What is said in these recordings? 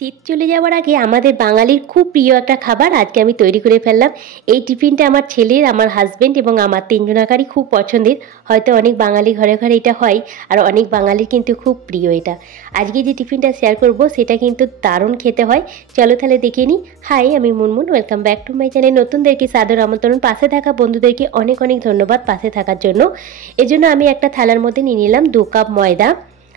শীত চলে যাওয়ার আগে আমাদের বাঙালির খুব প্রিয় একটা খাবার আজকে আমি তৈরি করে ফেললাম। এই টিফিনটা আমার ছেলের, আমার হাজব্যান্ড এবং আমার তিনজনাকারই খুব পছন্দের। হয়তো অনেক বাঙালি ঘরে ঘরে এটা হয়, আর অনেক বাঙালির কিন্তু খুব প্রিয় এটা। আজকে যে টিফিনটা শেয়ার করব সেটা কিন্তু দারুণ খেতে হয়। চলো তাহলে দেখে নিই। হাই, আমি Munmun, welcome back to my channel. নতুনদেরকে সাদর আমন্ত্রণ, পাশে থাকা বন্ধুদেরকে অনেক অনেক ধন্যবাদ পাশে থাকার জন্য। এজন্য আমি একটা থালার মধ্যে নিয়ে নিলাম 2 কাপ ময়দা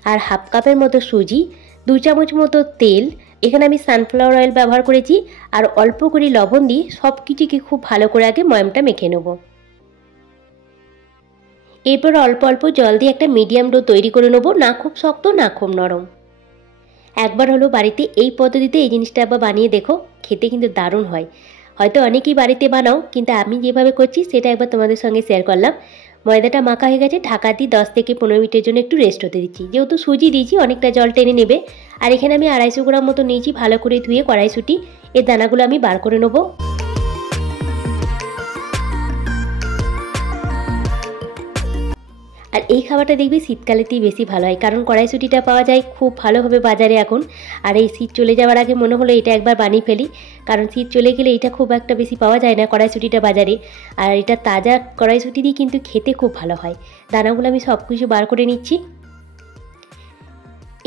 আর হাফ কাপের মতো সুজি, 2 চামচ মতো তেল। এখানে আমি সানফ্লাওয়ার অয়েল ব্যবহার করেছি, আর অল্প করে লবণ দিয়ে সব কিছুকে খুব ভালো করে আগে ময়ামটা মেখে নেব। এরপর অল্প অল্প জল দিয়ে একটা মিডিয়াম ডো তৈরি করে নেব, না খুব শক্ত না খুব নরম। একবার হলো বাড়িতে এই পদ্ধতিতে এই জিনিসটা একবার বানিয়ে দেখো, খেতে কিন্তু দারুণ হয়। হয়তো অনেকেই বাড়িতে বানাও, কিন্তু আমি যেভাবে করছি সেটা একবার তোমাদের সঙ্গে শেয়ার করলাম। ময়দাটা মাখা হয়ে গেছে, ঢাকা দিয়ে 10 থেকে 15 মিনিটের জন্য একটু রেস্ট হতে দিচ্ছি। যেহেতু সুজি দিয়েছি অনেকটা জল টেনে নেবে। আর এখানে আমি 250 গ্রাম মতো নিয়েছি ভালো করে ধুয়ে কড়াইশুঁটি। এর দানাগুলো আমি বার করে নেবো। আর এই খাবারটা দেখবি শীতকালেতেই বেশি ভালো হয়, কারণ কড়াইশুঁটিটা পাওয়া যায় খুব ভালোভাবে বাজারে এখন। আর এই শীত চলে যাওয়ার আগে মনে হলো এটা একবার বানিয়ে ফেলি, কারণ শীত চলে গেলে এটা খুব একটা বেশি পাওয়া যায় না কড়াইশুঁটিটা বাজারে। আর এটা তাজা কড়াইশুঁটি দিয়ে কিন্তু খেতে খুব ভালো হয়। দানাগুলো আমি সব কিছু বার করে নিচ্ছি।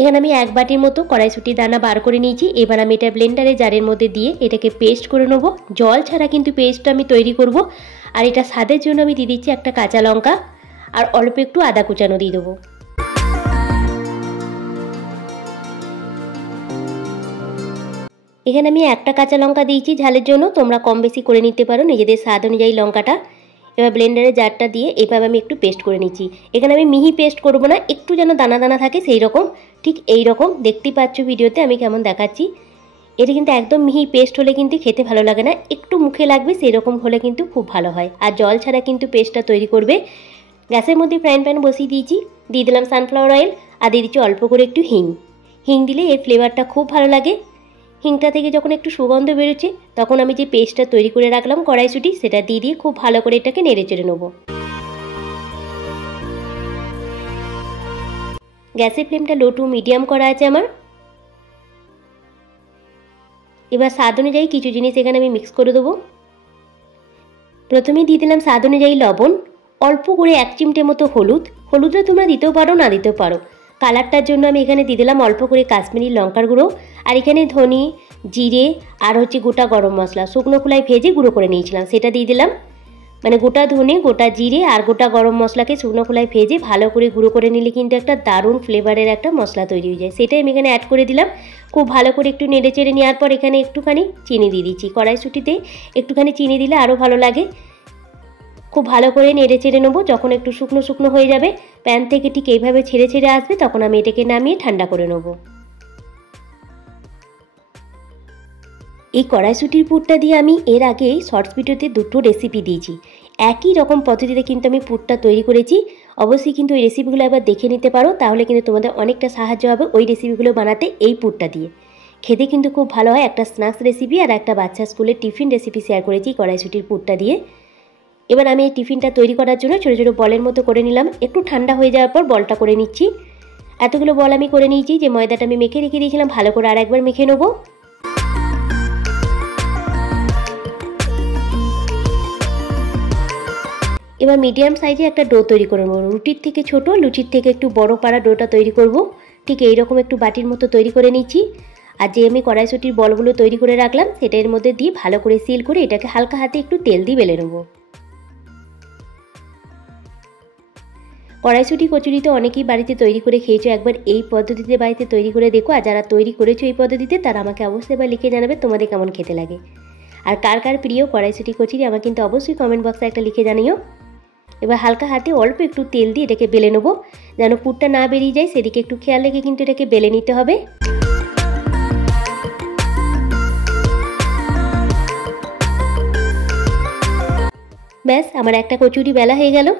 এখানে আমি 1 বাটির মতো কড়াইশুঁটির দানা বার করে নিয়েছি। এবার আমি এটা ব্লেন্ডারে জারের মধ্যে দিয়ে এটাকে পেস্ট করে নেবো। জল ছাড়া কিন্তু পেস্টটা আমি তৈরি করব। আর এটা স্বাদের জন্য আমি দিয়ে দিচ্ছি একটা কাঁচা লঙ্কা, আর অল্প একটু আদা কুচানো দিয়ে দেবো। এখানে আমি একটা কাঁচা লঙ্কা দিয়েছি ঝালের জন্য, তোমরা কম বেশি করে নিতে পারো নিজেদের স্বাদ অনুযায়ী লঙ্কাটা। এবার ব্লেন্ডারে জারটা দিয়ে এভাবে আমি একটু পেস্ট করে নিচ্ছি। এখানে আমি মিহি পেস্ট করব না, একটু যেন দানা দানা থাকে সেই রকম, ঠিক এই রকম দেখতেই পাচ্ছ ভিডিওতে আমি কেমন দেখাচ্ছি। এটা কিন্তু একদম মিহি পেস্ট হলে কিন্তু খেতে ভালো লাগে না, একটু মুখে লাগবে সেই রকম হলে কিন্তু খুব ভালো হয়। আর জল ছাড়া কিন্তু পেস্টটা তৈরি করবে। গ্যাসের মধ্যে ফ্রাইং প্যান বসিয়ে দিয়েছি, দিয়ে দিলাম সানফ্লাওয়ার অয়েল, আর দিয়ে দিচ্ছি অল্প করে একটু হিং। হিং দিলে এর ফ্লেভারটা খুব ভালো লাগে। হিংটা থেকে যখন একটু সুগন্ধ বেরোচ্ছে তখন আমি যে পেস্টটা তৈরি করে রাখলাম কড়াইশুঁটি, সেটা দিয়ে খুব ভালো করে এটাকে নেড়ে চেড়ে নেবো। গ্যাসের ফ্লেমটা লো টু মিডিয়াম করা আছে আমার। এবার স্বাদ অনুযায়ী কিছু জিনিস এখানে আমি মিক্স করে দেবো। প্রথমেই দিয়ে দিলাম স্বাদ অনুযায়ী লবণ, অল্প করে 1 চিমটে মতো হলুদ। হলুদটা তোমরা দিতেও পারো না দিতেও পারো। কালারটার জন্য আমি এখানে দিয়ে দিলাম অল্প করে কাশ্মীরি লঙ্কার গুঁড়ো। আর এখানে ধনে, জিরে আর গোটা গরম মশলা শুকনো খোলায় ভেজে গুঁড়ো করে নিয়েছিলাম, সেটা দিয়ে দিলাম। মানে গোটা ধনে, গোটা জিরে আর গোটা গরম মশলাকে শুকনো খোলায় ভেজে ভালো করে গুঁড়ো করে নিলে কিন্তু একটা দারুণ ফ্লেভারের একটা মশলা তৈরি হয়ে যায়। সেটাই আমি এখানে অ্যাড করে দিলাম। খুব ভালো করে একটু নেড়ে চেড়ে নেওয়ার পর এখানে একটুখানি চিনি দিয়ে দিচ্ছি। কড়াইশুঁটিতে একটুখানি চিনি দিলে আরও ভালো লাগে। খুব ভালো করে নেড়ে চেড়ে নেবো। যখন একটু শুকনো শুকনো হয়ে যাবে, প্যান থেকে ঠিক এইভাবে ছেড়ে ছেড়ে আসবে, তখন আমি এটাকে নামিয়ে ঠান্ডা করে নেবো। এই কড়াইশুঁটির পুরটা দিয়ে আমি এর আগে শর্টস ভিডিওতে 2টো রেসিপি দিয়েছি। একই রকম পদ্ধতিতে কিন্তু আমি পুরটা তৈরি করেছি। অবশ্যই কিন্তু ওই রেসিপিগুলো একবার দেখে নিতে পারো, তাহলে কিন্তু তোমাদের অনেকটা সাহায্য হবে ওই রেসিপিগুলো বানাতে। এই পুরটা দিয়ে খেতে কিন্তু খুব ভালো হয়। একটা স্ন্যাক্স রেসিপি আর একটা বাচ্চা স্কুলের টিফিন রেসিপি শেয়ার করেছি কড়াইশুঁটির পুরটা দিয়ে। এবার আমি এই টিফিনটা তৈরি করার জন্য ছোটো ছোটো বলের মতো করে নিলাম। একটু ঠান্ডা হয়ে যাওয়ার পর বলটা করে নিচ্ছি। এতগুলো বল আমি করে নিয়েছি। যে ময়দাটা আমি মেখে রেখে দিয়েছিলাম ভালো করে আর একবার মেখে নেবো। এবার মিডিয়াম সাইজে একটা ডো তৈরি করে নেবো। রুটির থেকে ছোট, লুচির থেকে একটু বড় পাড়া ডোটা তৈরি করব। ঠিক এইরকম একটু বাটির মতো তৈরি করে নিচ্ছি। আর যে আমি কড়াইশুঁটির বলগুলো তৈরি করে রাখলাম সেটা এর মধ্যে দিয়ে ভালো করে সিল করে এটাকে হালকা হাতে একটু তেল দিয়ে বেলে নেবো। কড়াইশুঁটি কচুরি তো অনেকেই বাড়িতে তৈরি করে খেয়েছো, একবার এই পদ্ধতিতে বাড়িতে তৈরি করে দেখো। আর যারা তৈরি করেছো এই পদ্ধতিতে তারা আমাকে অবশ্যই এবার লিখে জানাবে তোমাদের কেমন খেতে লাগে। আর কার কার প্রিয় কড়াইশুঁটি কচুরি আমার কিন্তু অবশ্যই কমেন্ট বক্সে একটা লিখে জানিও। এবার হালকা হাতে অল্প একটু তেল দিয়ে এটাকে বেলে নেবো, যেন পুরটা না বেরিয়ে যায় সেদিকে একটু খেয়াল রেখে কিন্তু এটাকে বেলে নিতে হবে। ব্যাস, আমার একটা কচুরি বেলা হয়ে গেল।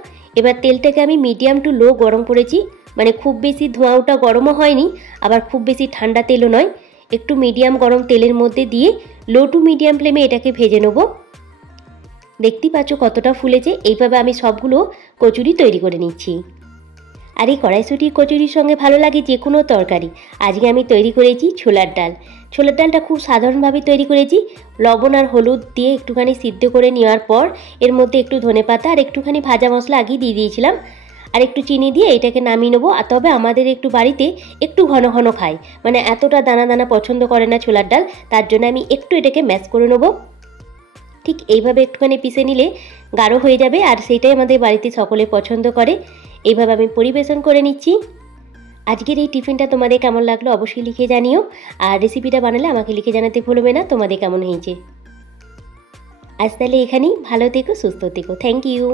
এবার তেলটাকে আমি মিডিয়াম টু লো গরম করেছি, মানে খুব বেশি ধোঁয়াটা গরমও হয়নি, আবার খুব বেশি ঠান্ডা তেলও নয়। একটু মিডিয়াম গরম তেলের মধ্যে দিয়ে লো টু মিডিয়াম ফ্লেমে এটাকে ভেজে নেবো। দেখতেই পাচ্ছ কতটা ফুলেছে। এইভাবে আমি সবগুলো কচুরি তৈরি করে নিচ্ছি। আর এই কড়াইশুঁটি কচুরির সঙ্গে ভালো লাগে যে কোনো তরকারি। আজকে আমি তৈরি করেছি ছোলার ডাল। ছোলার ডালটা খুব সাধারণভাবে তৈরি করেছি। লবণ আর হলুদ দিয়ে একটুখানি সিদ্ধ করে নেওয়ার পর এর মধ্যে একটু ধনেপাতা আর একটুখানি ভাজা মশলা আগেই দিয়ে দিয়েছিলাম, আর একটু চিনি দিয়ে এটাকে নামিয়ে নেবো। আর তবে আমাদের একটু বাড়িতে একটু ঘন ঘন খাই, মানে এতটা দানা দানা পছন্দ করে না ছোলার ডাল, তার জন্য আমি একটু এটাকে ম্যাশ করে নেবো। ঠিক এইভাবে একটুখানি পিষে নিলে গাঢ় হয়ে যাবে, আর সেইটাই আমাদের বাড়িতে সকলে পছন্দ করে। এইভাবে আমি পরিবেশন করে নিচ্ছি। আজকের এই টিফিনটা তোমাদের কেমন লাগলো অবশ্যই লিখে জানিও, আর রেসিপিটা বানালে আমাকে লিখে জানাতে ভুলবে না তোমাদের কেমন হয়েছে। আজ তাহলে এখানেই, ভালো থেকো, সুস্থ থেকো, থ্যাংক ইউ।